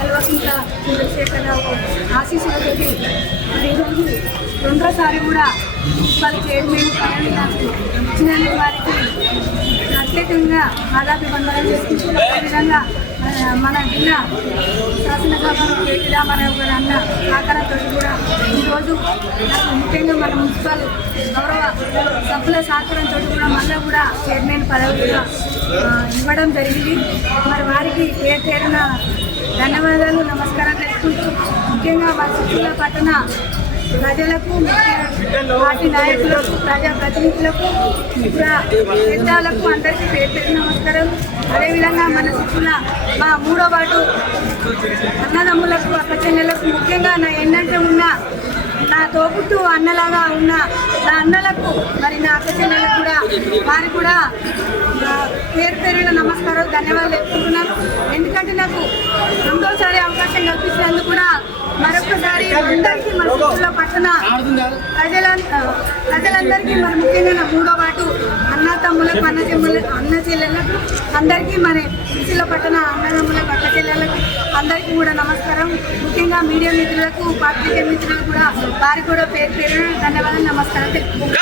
కల్వకుంట్ల చంద్రశేఖరరావు ఆశీస్సులతోటి ఈరోజు రెండోసారి కూడా మున్సిపల్ చైర్మన్ పదవి నాకు ఇచ్చినందుకు వారికి ప్రత్యేకంగా పాదాభివందనం చేసుకుంటూ అదేవిధంగా మన జిల్లా శాసనసభ కేటీ రామారావు గారు అన్న సహకారంతో కూడా ఈరోజు నాకు ముఖ్యంగా మన మున్సిపల్ గౌరవ సభ్యుల సహకారంతో కూడా మళ్ళీ కూడా చైర్మన్ పదవి కూడా ఇవ్వడం జరిగింది. మరి వారికి పేరున ధన్యవాదాలు నమస్కారం తెలుసుకుంటూ ముఖ్యంగా మా చిత్తూరు పట్టణ ప్రజలకు పార్టీ నాయకులకు ప్రజాప్రతినిధులకు పెద్దలకు అందరికీ పేరు నమస్కారం. అదేవిధంగా మన చిత్తూరులో మా 3వ వార్డు అన్నదమ్ములకు అక్కచెల్లెలకు ముఖ్యంగా నా ఏంటంటే ఉన్న నా తోపుట్టు అన్నలాగా ఉన్న నా అన్నలకు మరి నా అక్కచెల్లెలకు కూడా వారికి కూడా పేరున నమస్కారం ధన్యవాదాలు చెప్పుకుంటున్నాను. ఎందుకంటే నాకు రెండోసారి అవకాశం కల్పించినందుకు కూడా మరొకసారి అందరికీ మన చిత్తూరు పట్టణ ప్రజలందరికీ మరి ముఖ్యంగా నా 3వ వార్డు అన్న తమ్ములకు అన్న చెల్లెళ్ళకు అందరికీ మరి చిత్తూరు పట్టణ అన్నదమ్ములకు అక్క చెల్లెళ్ళకు అందరికీ కూడా నమస్కారం. ముఖ్యంగా మీడియా మిత్రులకు పాత్రికేయ మిత్రులకు కూడా వారికి కూడా పేరు ధన్యవాదాలు నమస్కారం తెలుపుకుంటున్నాను.